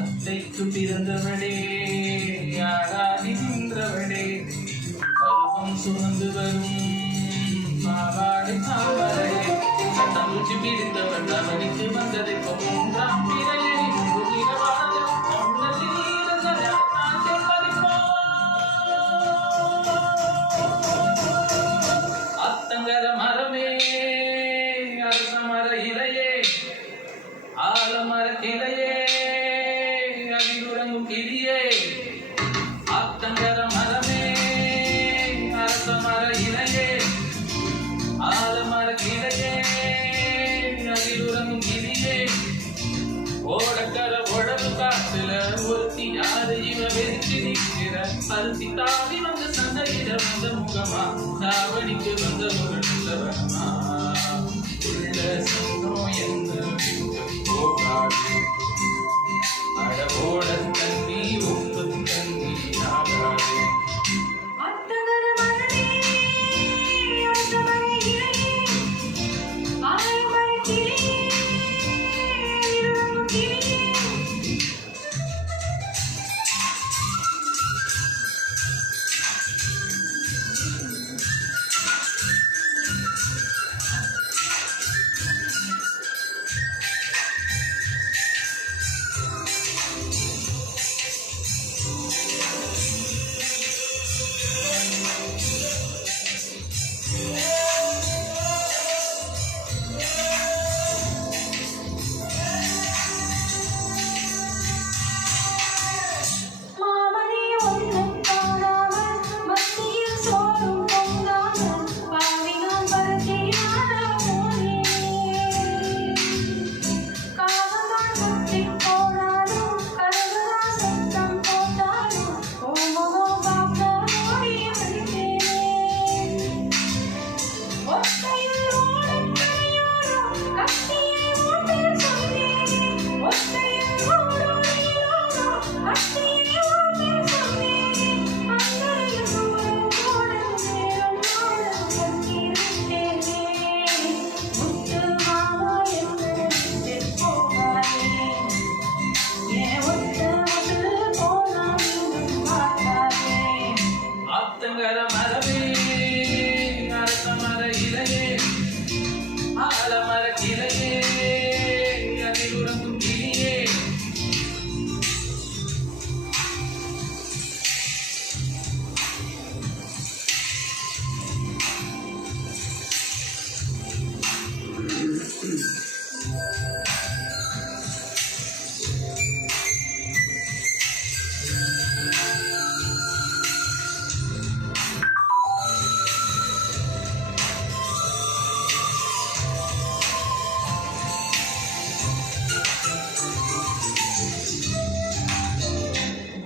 அத்தைக்கு பிறந்தவளே ஆராதி நின்றவளே பருவம் சுமந்து வரும் பாவாடை தாமரை கட்டமுச்சி பிரிந்தவள் அவனுக்கு வந்ததை மூன்றாம் பிறையை அத்தங்கர மரமே அரச மர இலையே ஆலமர கிளையே அதிலுறங்கும் கிளியே அத்தங்கர மரமே அரச மர இலையே ஆலமர கிளையே அதிலுறங்கும் கிளியே ஓடக்கர உழவு காத்துல ஒருத்தி யாரு இவ வெறிச்சு நிற்கிற பருத்தி தாவி வந்து சந்தையிட வந்த முகமா தாவணிக்கு வந்த ஒரு நல்லவனமா உள்ள சொந்தம் என்ன விட்டு போகாது அடவோட தண்ணி உப்பு தண்ணி ஆகாது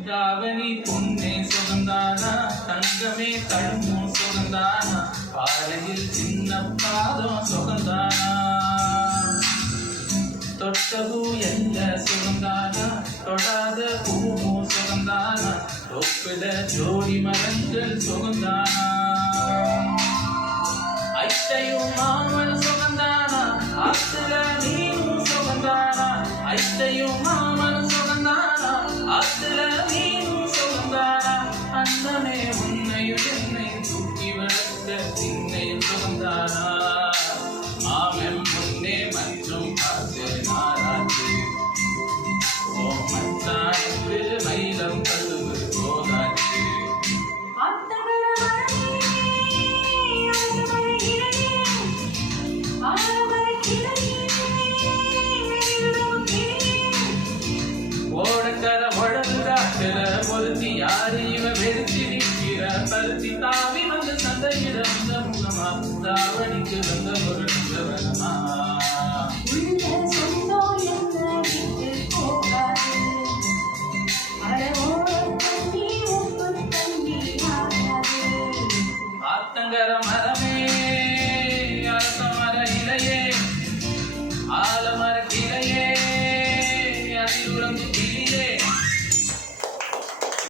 தாவணி பொன்னே சுகந்தானா தங்கமே தழும்பும் சுகந்தானா பாறையில் சின்ன பாதம் சுகந்தானா தொட்டது எல்ல சுகந்தானா தொடாத பூவும் சுகந்தானா தொப்பிட ஜோடி மரங்கள் சுகந்தானா ஐட்டையும் மாமன் சுகந்தானா ஆத்துல நீனும் சுகந்தானா ஐட்டையும் மாமன் சுகந்தானா ஆத்துல நீனும் சுகந்தானா அண்ணனே உன்னையும் என்னையும் தூக்கி வளர்த்த திண்ணையும் சுகந்தானா ஆமன் முன்னே மற்றும் பார்த்து நாராச்சு ஓ மச்சானுக்கு மயிலம் கழுவு போதாச்சு ஓடக்கர உழவுகாட்டுல பொருத்தி யாரு இவ வெறிச்சு நிற்கிற பருத்தி தாவி வந்து சந்தையிட வந்த முகமா தாவணிக்கு வந்த